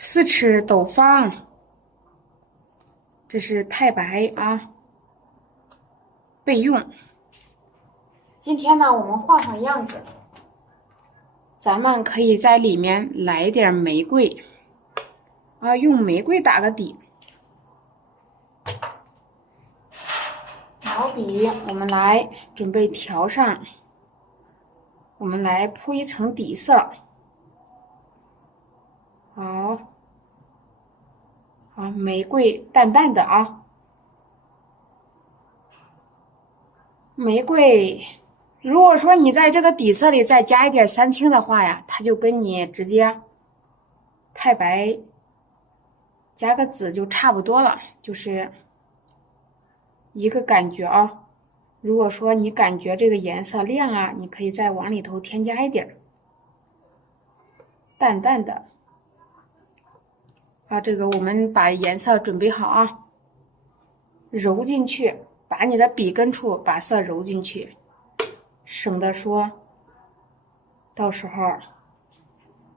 4尺斗方，这是太白啊，备用。今天呢，我们画上样子，咱们可以在里面来一点玫瑰啊，用玫瑰打个底。毛笔我们来准备调上，我们来铺一层底色。好，玫瑰淡淡的啊，玫瑰。如果说你在这个底色里再加一点三青的话呀，它就跟你直接太白加个紫就差不多了，就是一个感觉啊。如果说你感觉这个颜色亮啊，你可以再往里头添加一点淡淡的。这个我们把颜色准备好啊，揉进去，把你的笔根处把色揉进去，省得说到时候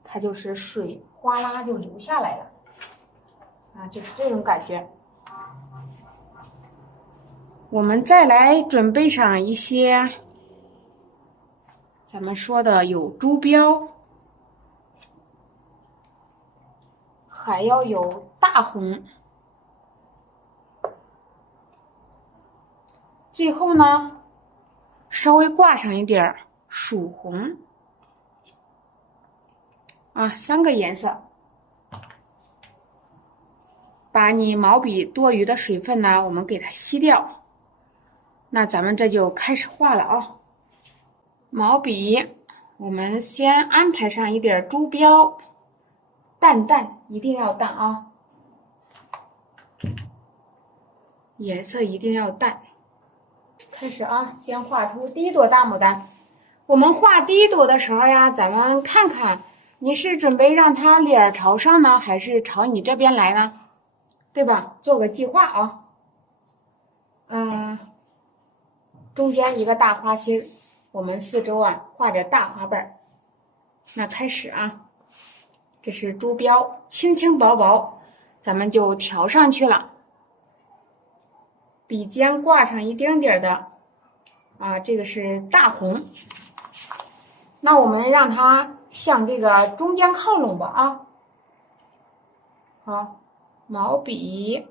它就是水哗啦就流下来了就是这种感觉。我们再来准备上一些咱们说的有珠标，还要有大红，最后呢稍微挂上一点曙红3个颜色。把你毛笔多余的水分呢，我们给它吸掉。那咱们这就开始画了啊。毛笔我们先安排上一点珠标，淡淡，一定要淡啊，颜色一定要淡。开始啊，先画出第一朵大牡丹。我们画第一朵的时候呀，咱们看看你是准备让它脸朝上呢，还是朝你这边来呢？对吧？做个计划啊。中间一个大花心，我们四周画点大花瓣。那开始啊，这是珠标，轻轻薄薄，咱们就调上去了。笔尖挂上一丁点的这个是大红。那我们让它向这个中间靠拢吧啊。好，毛笔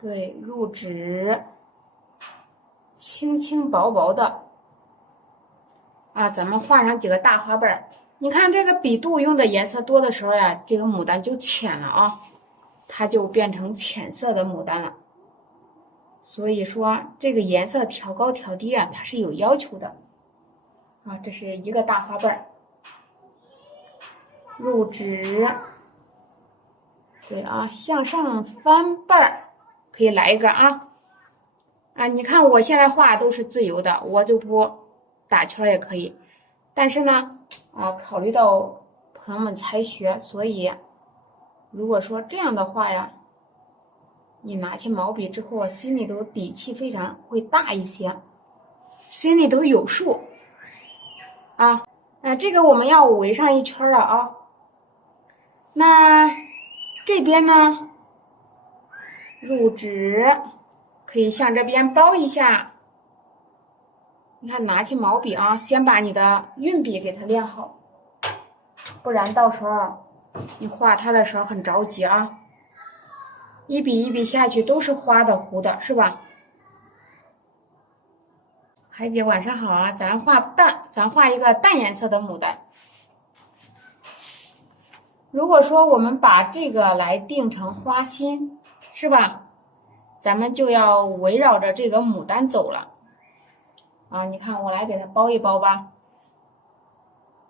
对入纸，轻轻薄薄的咱们画上几个大花瓣。你看这个笔肚用的颜色多的时候呀，这个牡丹就浅了啊，它就变成浅色的牡丹了。所以说这个颜色调高调低它是有要求的这是一个大花瓣，入纸，对向上翻瓣可以来一个你看我现在画都是自由的，我就不打圈也可以。但是呢考虑到朋友们才学，所以如果说这样的话呀，你拿起毛笔之后心里头底气非常会大一些，心里头有数这个我们要围上一圈了那这边呢，入纸可以向这边包一下。你看拿起毛笔先把你的运笔给它练好，不然到时候你画它的时候很着急一笔一笔下去都是花的糊的，是吧？海姐晚上好咱画一个淡颜色的牡丹。如果说我们把这个来定成花心，是吧？咱们就要围绕着这个牡丹走了你看我来给它包一包吧。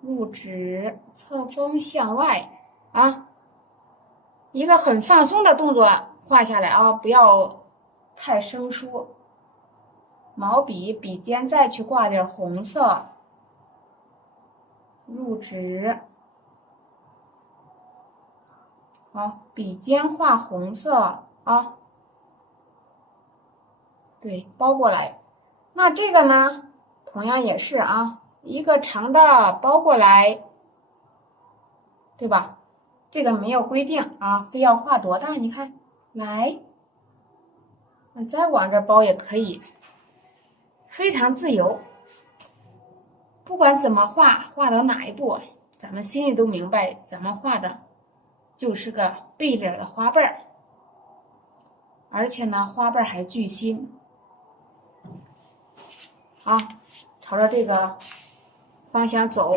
入纸，侧锋向外一个很放松的动作画下来不要太生疏。毛笔笔尖再去挂点红色，入纸，好，笔尖画红色对，包过来。那这个呢，同样也是一个长的包过来，对吧？这个没有规定啊，非要画多大？你看，来，再往这包也可以，非常自由。不管怎么画，画到哪一步，咱们心里都明白，咱们画的就是个贝脸的花瓣儿，而且呢，花瓣还巨新。啊，朝着这个方向走。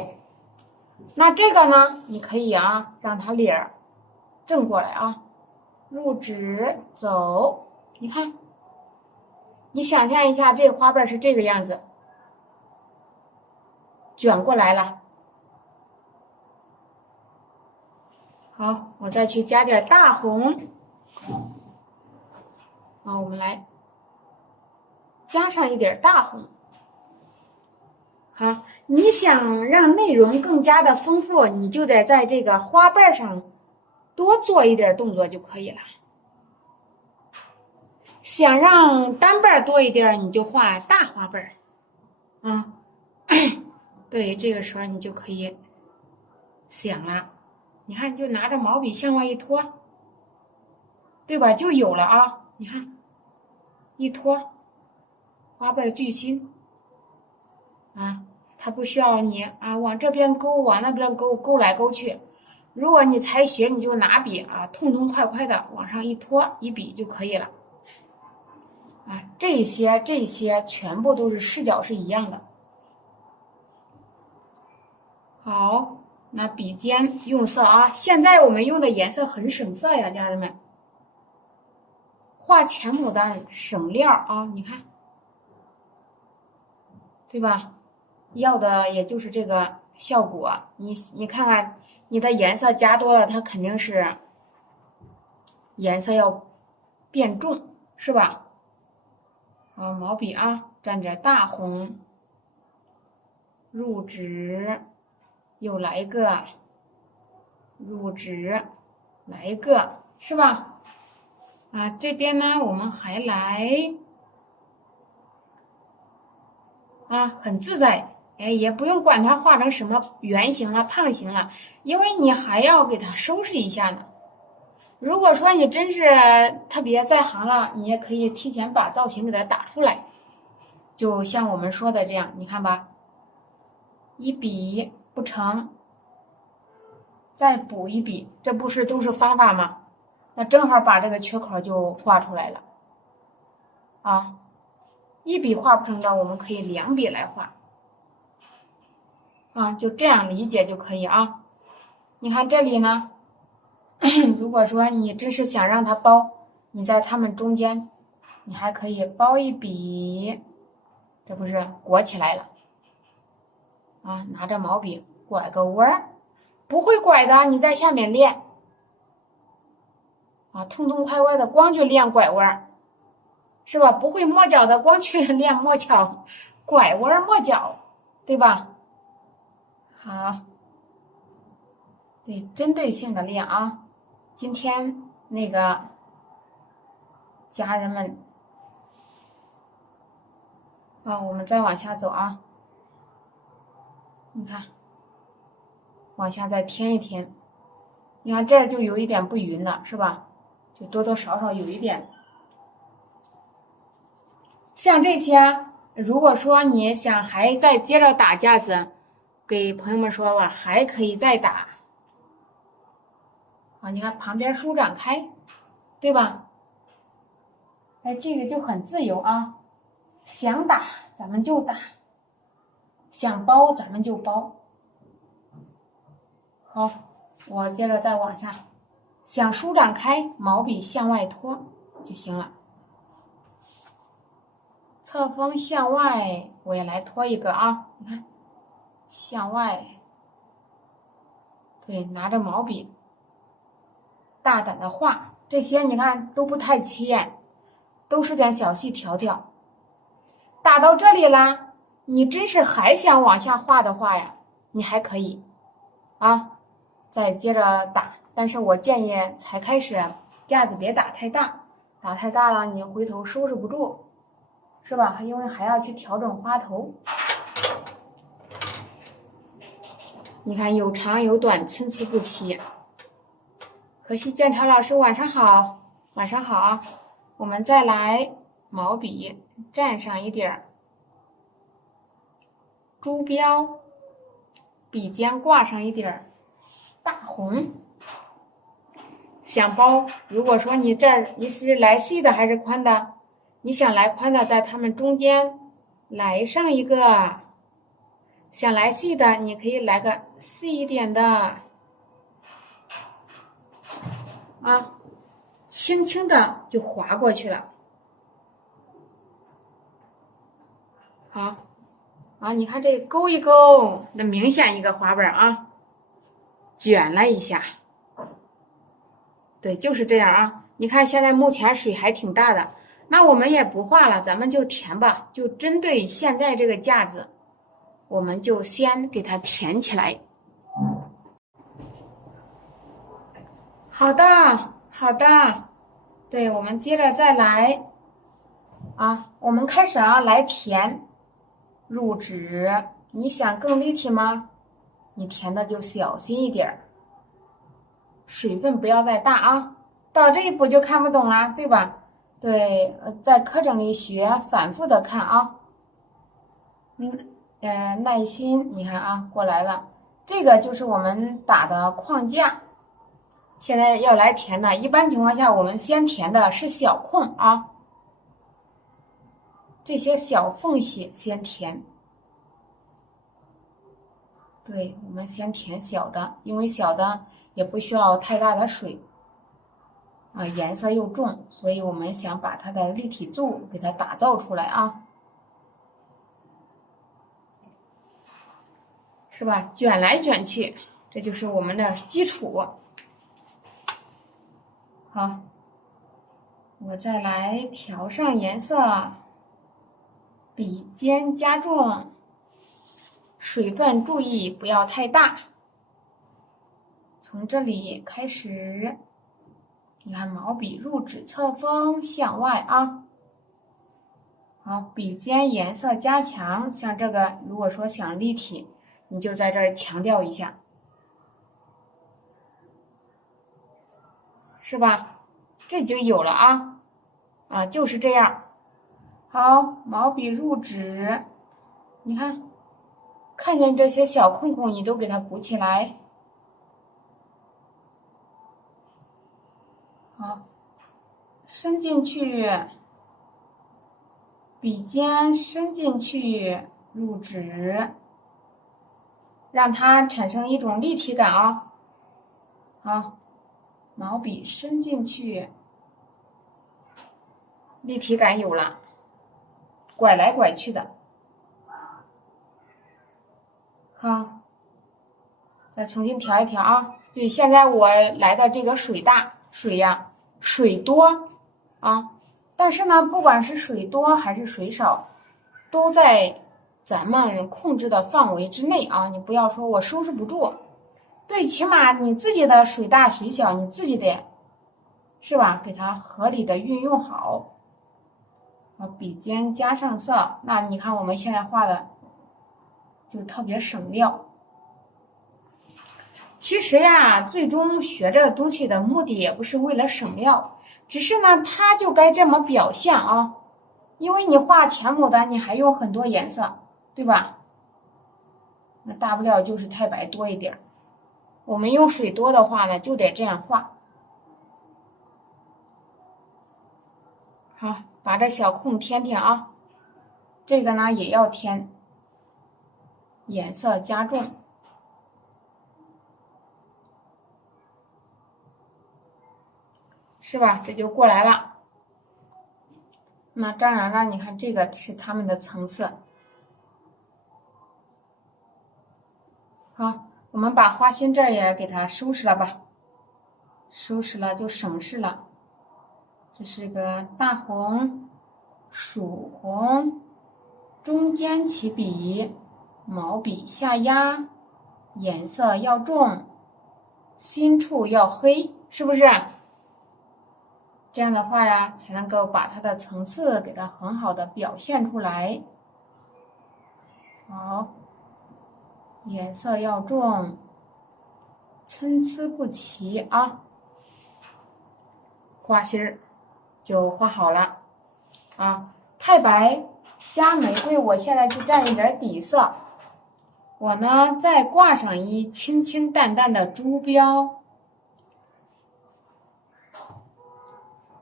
那这个呢，你可以啊，让它脸儿正过来啊，入指走。你看，你想象一下，这个花瓣是这个样子，卷过来了。好，我再去加点大红。我们来加上一点大红。好，你想让内容更加的丰富，你就得在这个花瓣上多做一点动作就可以了。想让单瓣多一点，你就画大花瓣啊。对，这个时候你就可以想了，你看，就拿着毛笔向外一拖，对吧？就有了啊！你看，一拖，花瓣巨新啊。它不需要你啊往这边勾，往那边勾，勾来勾去。如果你才学，你就拿笔啊，痛痛快快的往上一拖一笔就可以了。啊，这些全部都是视角是一样的。好，那笔尖用色啊，现在我们用的颜色很省色呀，家人们。画钱牡丹省料啊，你看，对吧？要的也就是这个效果。你看看，你的颜色加多了，它肯定是颜色要变重，是吧？毛笔啊，蘸点大红，入指，又来一个，入指，来一个，是吧？啊，这边呢，我们还来啊，很自在。哎，也不用管它画成什么圆形了、胖形了，因为你还要给它收拾一下呢。如果说你真是特别在行了，你也可以提前把造型给它打出来，就像我们说的这样，你看吧，一笔不成，再补一笔，这不是都是方法吗？那正好把这个缺口就画出来了。啊，一笔画不成的，我们可以两笔来画。啊，就这样理解就可以啊。你看这里呢，如果说你真是想让它包，你在它们中间，你还可以包一笔，这不是裹起来了啊？拿着毛笔拐个弯儿，不会拐的你在下面练啊，痛痛快快的光去练拐弯，是吧？不会摸脚的光去练摸脚，拐弯摸脚，对吧？好，对，针对性的练啊。今天那个家人们啊，我们再往下走啊。你看，往下再添一添。你看这儿就有一点不匀了，是吧？就多多少少有一点。像这些，如果说你想还再接着打架子，给朋友们说吧，还可以再打。啊，你看旁边舒展开，对吧？哎，这个就很自由啊，想打咱们就打，想包咱们就包。好，我接着再往下，想舒展开，毛笔向外拖就行了。侧锋向外，我也来拖一个啊，你看，向外，对，拿着毛笔，大胆的画，这些你看都不太起眼，都是点小细条条。打到这里啦，你真是还想往下画的话呀，你还可以啊，再接着打。但是我建议才开始架子别打太大，打太大了你回头收拾不住，是吧？因为还要去调整花头。你看有长有短，参差不齐。荷西剑条老师晚上好，晚上好啊！我们再来毛笔蘸上一点朱标，笔尖挂上一点大红。想包，如果说你是来细的还是宽的，你想来宽的，在它们中间来上一个；想来细的，你可以来个细一点的。啊，轻轻的就划过去了。好，啊，你看这勾一勾，那明显一个滑本啊，卷了一下。对，就是这样啊。你看现在目前水还挺大的，那我们也不画了，咱们就填吧。就针对现在这个架子，我们就先给它填起来。好的，好的。对，我们接着再来啊，我们开始啊，来填入纸。你想更立体吗？你填的就小心一点，水分不要再大啊。到这一步就看不懂了，对吧？对，在课程里学，反复的看啊。耐心，你看啊，过来了。这个就是我们打的框架。现在要来填的，一般情况下我们先填的是小空啊，这些小缝隙先填。对，我们先填小的，因为小的也不需要太大的水啊，颜色又重，所以我们想把它的立体度给它打造出来啊，是吧？卷来卷去，这就是我们的基础。好，我再来调上颜色，笔尖加重，水分注意不要太大。从这里开始，你看毛笔入纸侧锋向外啊。好，笔尖颜色加强，像这个，如果说想立体，你就在这儿强调一下。是吧？这就有了啊，就是这样。好，毛笔入纸，你看，看见这些小空空，你都给它补起来。好，伸进去，笔尖伸进去入纸，让它产生一种立体感啊。好。毛笔伸进去，立体感有了，拐来拐去的。好，再重新调一调啊。对，现在我来的这个水多啊，但是呢，不管是水多还是水少，都在咱们控制的范围之内啊。你不要说我收拾不住，对，起码你自己的水大水小，你自己得。是吧？给它合理的运用好。笔尖加上色，那你看我们现在画的就特别省料。其实呀，最终学这个东西的目的也不是为了省料，只是呢，它就该这么表现啊。因为你画浅母的，你还用很多颜色，对吧？那大不了就是太白多一点。我们用水多的话呢，就得这样画。好，把这小空填填啊，这个呢也要填，颜色加重，是吧？这就过来了。那当然了，你看这个是它们的层次。好，我们把花心这儿也给它收拾了吧，收拾了就省事了。这是个大红、曙红，中间起笔，毛笔下压，颜色要重，心处要黑，是不是？这样的话呀，才能够把它的层次给它很好的表现出来。好，颜色要重，参差不齐啊。花心儿就画好了啊。太白加玫瑰，我现在就蘸一点底色。我呢再挂上一清清淡淡的珠标，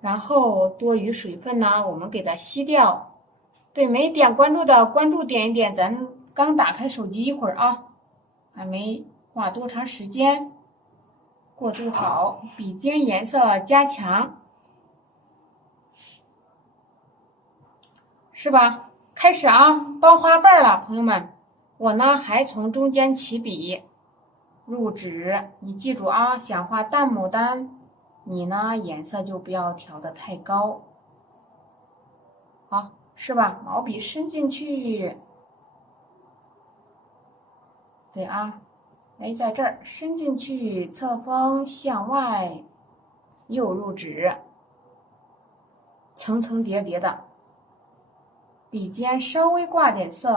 然后多余水分呢，我们给它吸掉。对，没点关注的关注点一点，咱刚打开手机一会儿啊，还没画多长时间。过渡好，笔尖颜色加强，是吧？开始啊，包花瓣了，朋友们。我呢还从中间起笔，入纸。你记住啊，想画淡牡丹，你呢颜色就不要调得太高，好，是吧？毛笔伸进去，对啊，哎，在这儿伸进去，侧锋向外，又入纸，层层叠叠的。笔尖稍微挂点色，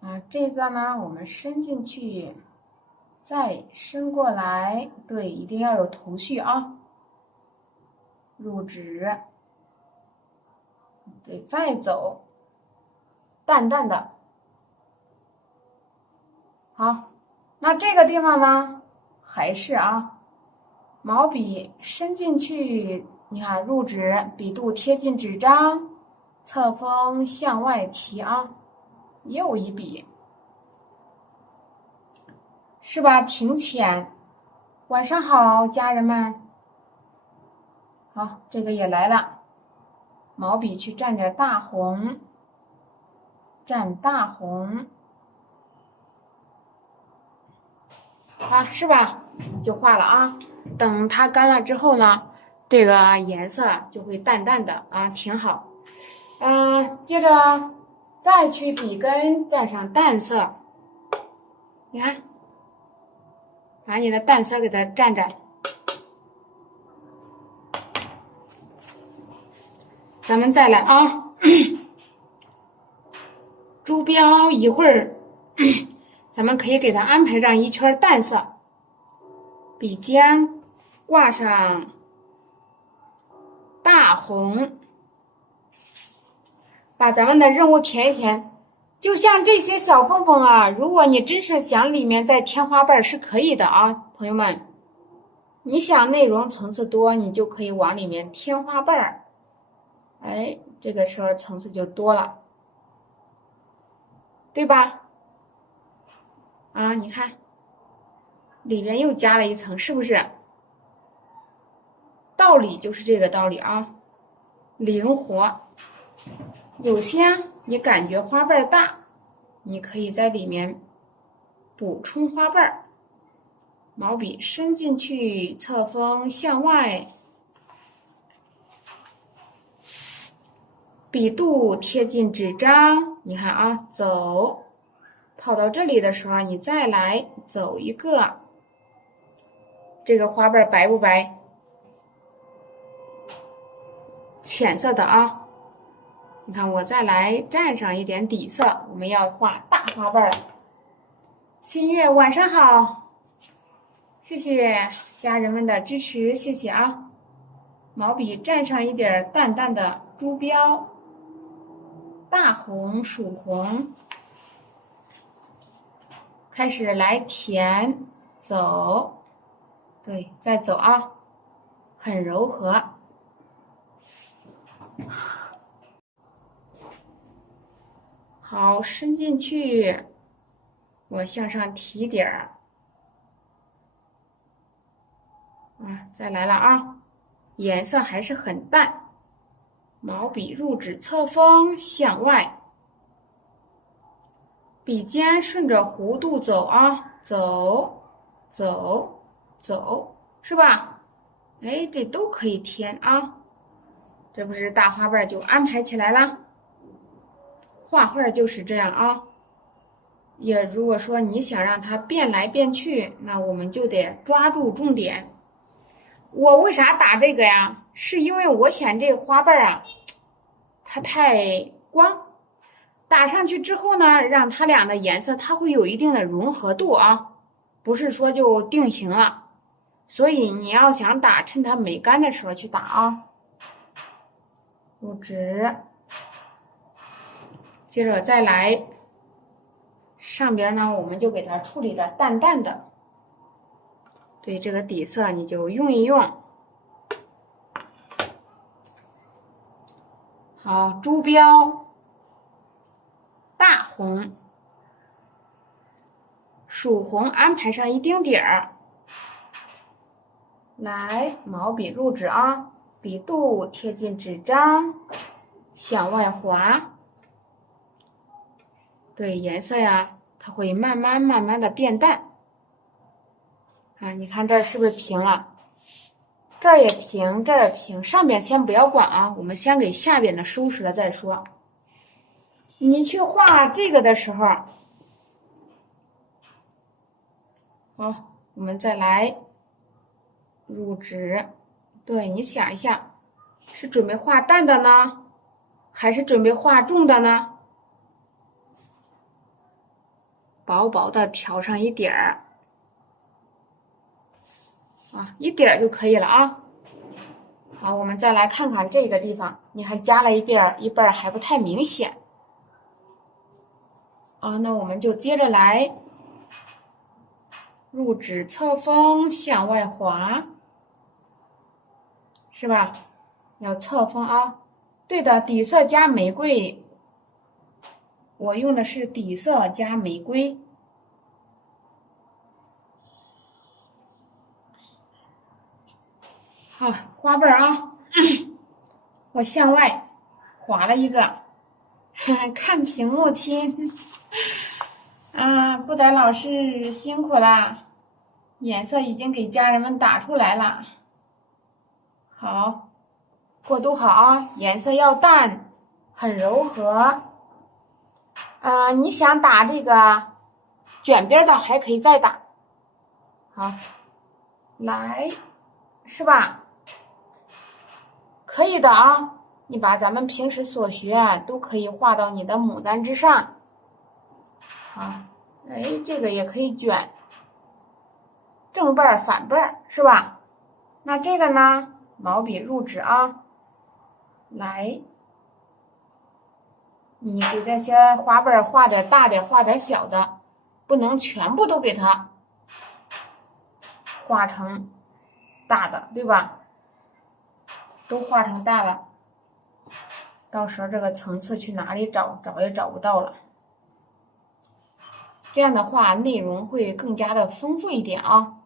啊，这个呢，我们伸进去，再伸过来，对，一定要有头绪啊。入纸，对，再走，淡淡的。好，那这个地方呢，还是啊，毛笔伸进去，你看入纸，笔肚贴近纸张。侧锋向外提啊，又一笔，是吧？挺浅。晚上好，家人们。好，这个也来了，毛笔去蘸点大红，蘸大红，啊，是吧？就画了啊。等它干了之后呢，这个颜色就会淡淡的啊，挺好。接着再去笔根蘸上淡色，你看，把你的淡色给它蘸蘸。咱们再来啊，珠标一会儿，咱们可以给它安排上一圈淡色，笔尖挂上大红。把咱们的任务填一填，就像这些小缝缝啊，如果你真是想里面再添花瓣是可以的啊，朋友们。你想内容层次多，你就可以往里面添花瓣，哎，这个时候层次就多了，对吧？啊，你看，里面又加了一层，是不是？道理就是这个道理啊，灵活。有些你感觉花瓣大，你可以在里面补充花瓣，毛笔伸进去，侧锋向外，笔肚贴近纸张，你看啊，走，跑到这里的时候，你再来走一个，这个花瓣白不白？浅色的啊。你看，我再来蘸上一点底色，我们要画大花瓣了。新月，晚上好，谢谢家人们的支持，谢谢啊。毛笔蘸上一点淡淡的珠标，大红、曙红，开始来填，走，对，再走啊，很柔和。好，伸进去，我向上提点儿，啊，再来了啊，颜色还是很淡，毛笔入纸侧锋向外，笔尖顺着弧度走啊，走，走，走，是吧？哎，这都可以填啊，这不是大花瓣就安排起来了。画画就是这样啊，也如果说你想让它变来变去，那我们就得抓住重点。我为啥打这个呀？是因为我嫌这花瓣啊，它太光，打上去之后呢，让它俩的颜色它会有一定的融合度啊，不是说就定型了。所以你要想打，趁它没干的时候去打啊。入纸，接着再来上边呢，我们就给它处理的淡淡的。对这个底色你就用一用。好，珠标大红，曙红安排上一丁点儿。来，毛笔入纸啊，笔肚贴近纸张，向外滑。对，颜色呀，它会慢慢的变淡。啊，你看这儿是不是平了？这儿也平，这儿也平，上边先不要管啊，我们先给下边的收拾了再说。你去画这个的时候，好，我们再来入纸。对，你想一下，是准备画淡的呢，还是准备画重的呢？薄薄的挑上一点儿，啊，一点儿就可以了啊。好，我们再来看看这个地方，你还加了一半还不太明显。啊，那我们就接着来入纸侧锋向外滑，是吧？要侧锋啊。对的，底色加玫瑰，我用的是底色加玫瑰。好，花瓣啊，我向外划了一个，看屏幕亲。啊，布袋老师辛苦啦，颜色已经给家人们打出来了。好，过渡好啊，颜色要淡，很柔和。你想打这个卷边的还可以再打。好，来，是吧？可以的啊，你把咱们平时所学都可以画到你的牡丹之上。好，哎，这个也可以卷，正背儿反背儿是吧？那这个呢，毛笔入纸啊，来，你给这些花瓣画点大点，画点小的，不能全部都给它画成大的，对吧？都画成大了，到时候这个层次去哪里找也找不到了。这样的话，内容会更加的丰富一点啊。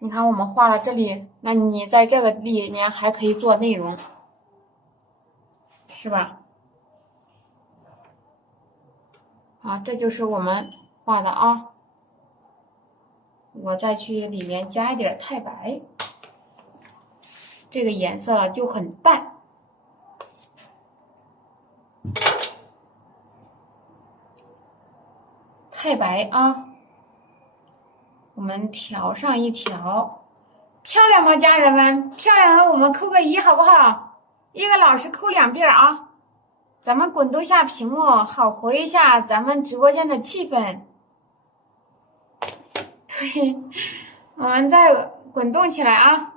你看我们画了这里，那你在这个里面还可以做内容，是吧？好，这就是我们画的啊。我再去里面加一点太白，这个颜色就很淡。太白啊，我们调上一调，漂亮吗，家人们？漂亮的我们扣个1好不好？一个老师扣2遍啊！咱们滚动下屏幕，好活跃一下咱们直播间的气氛。对，我们再滚动起来啊！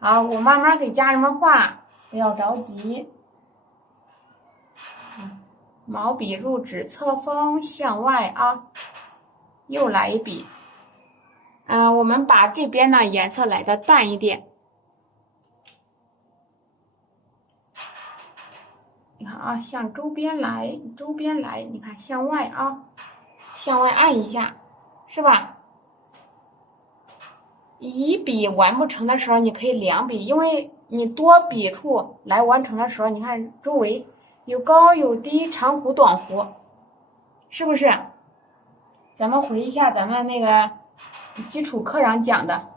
好，我慢慢给家人们画，不要着急。毛笔入纸侧锋向外啊，又来一笔。我们把这边呢颜色来的淡一点。你看啊，向周边来，周边来，你看向外啊，向外按一下，是吧？一笔完不成的时候，你可以2笔，因为你多笔触来完成的时候，你看周围有高有低，长弧短弧，是不是？咱们回忆一下咱们那个基础课上讲的，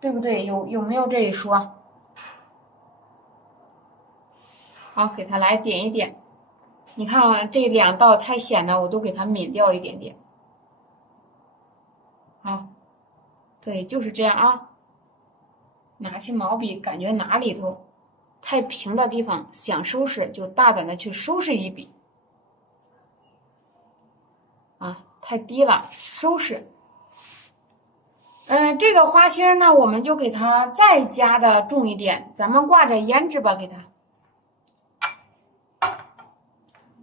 对不对？有没有这一说？好，给它来点一点。你看这2道太显了，我都给它抿掉一点点。好，对，就是这样啊。拿起毛笔，感觉哪里头太平的地方想收拾，就大胆的去收拾一笔。啊，太低了，收拾。这个花心呢，我们就给它再加的重一点，咱们挂着胭脂吧，给它。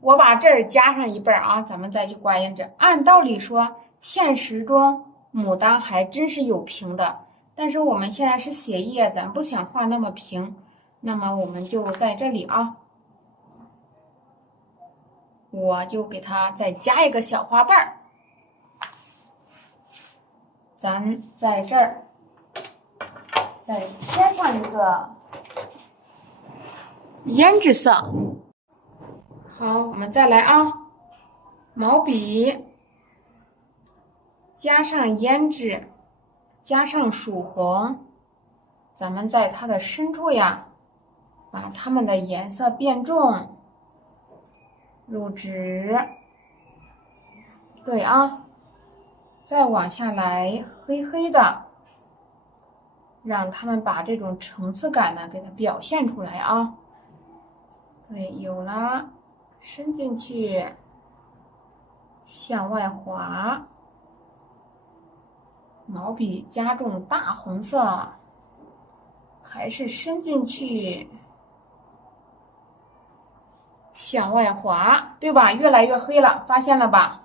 我把这儿加上一半啊，咱们再去挂胭脂。按道理说，现实中牡丹还真是有平的，但是我们现在是写意，咱不想画那么平，那么我们就在这里啊，我就给它再加一个小花瓣儿。咱在这儿再添上一个胭脂色。好，我们再来啊，毛笔加上胭脂，加上曙红，咱们在它的深处呀，把它们的颜色变重，入纸，对啊，再往下来黑黑的，让它们把这种层次感呢给它表现出来啊。对，有了。伸进去，向外滑，毛笔加重大红色，还是伸进去，向外滑，对吧？越来越黑了，发现了吧？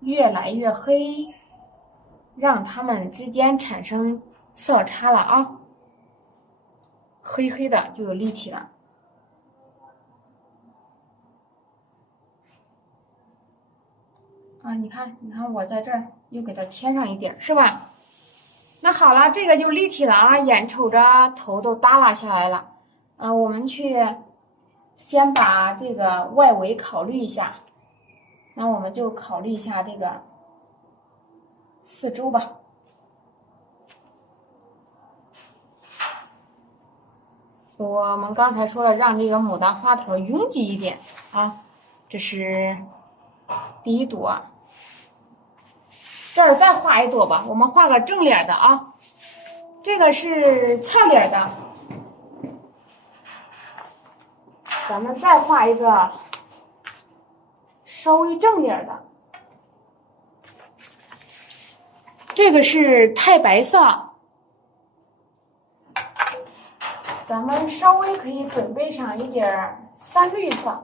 越来越黑，让它们之间产生色差了啊，黑黑的就有立体了。啊，你看我在这儿又给它添上一点，是吧？那好了，这个就立体了啊，眼瞅着头都耷拉下来了。我们去先把这个外围考虑一下，那我们就考虑一下这个四周吧。我们刚才说了，让这个牡丹花头拥挤一点啊，这是第一朵。这儿再画一朵吧，我们画个正脸的啊，这个是侧脸的，咱们再画一个稍微正脸的，这个是太白色，咱们稍微可以准备上一点三绿色。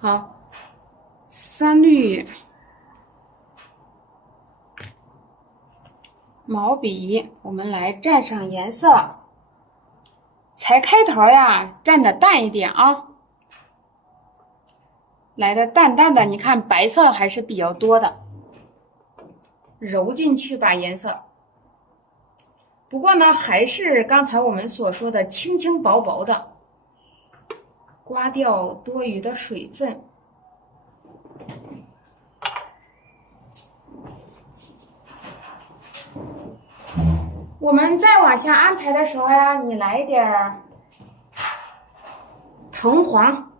好，三绿，毛笔我们来蘸上颜色，才开头呀，蘸的淡一点啊，来的淡淡的，你看白色还是比较多的，揉进去把颜色。不过呢，还是刚才我们所说的轻轻薄薄的。刮掉多余的水分，我们再往下安排的时候呀，你来一点藤黄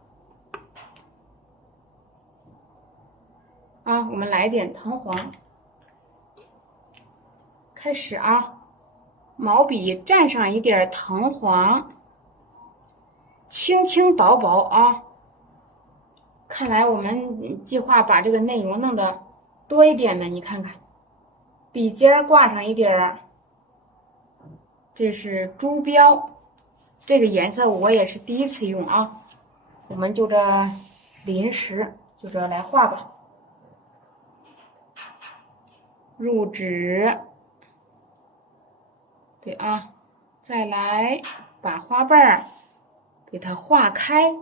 啊，我们来一点藤黄，开始啊，毛笔蘸上一点藤黄。轻轻薄薄啊，看来我们计划把这个内容弄得多一点呢。你看看，笔尖挂上一点，这是朱标，这个颜色我也是第一次用啊。我们就这临时就这来画吧，入纸，对啊，再来把花瓣给它化开，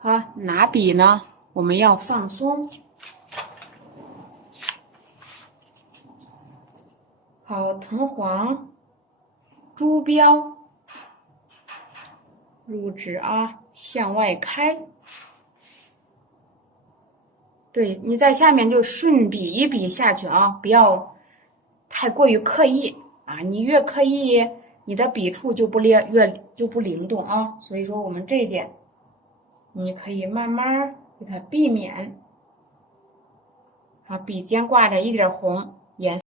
好，拿笔呢，我们要放松。好，藤黄、朱标，入纸啊，向外开。对，你在下面就顺笔一笔下去啊，不要太过于刻意啊，你越刻意，你的笔触就不灵动啊，所以说我们这一点，你可以慢慢给它避免。啊，笔尖挂着一点红颜色。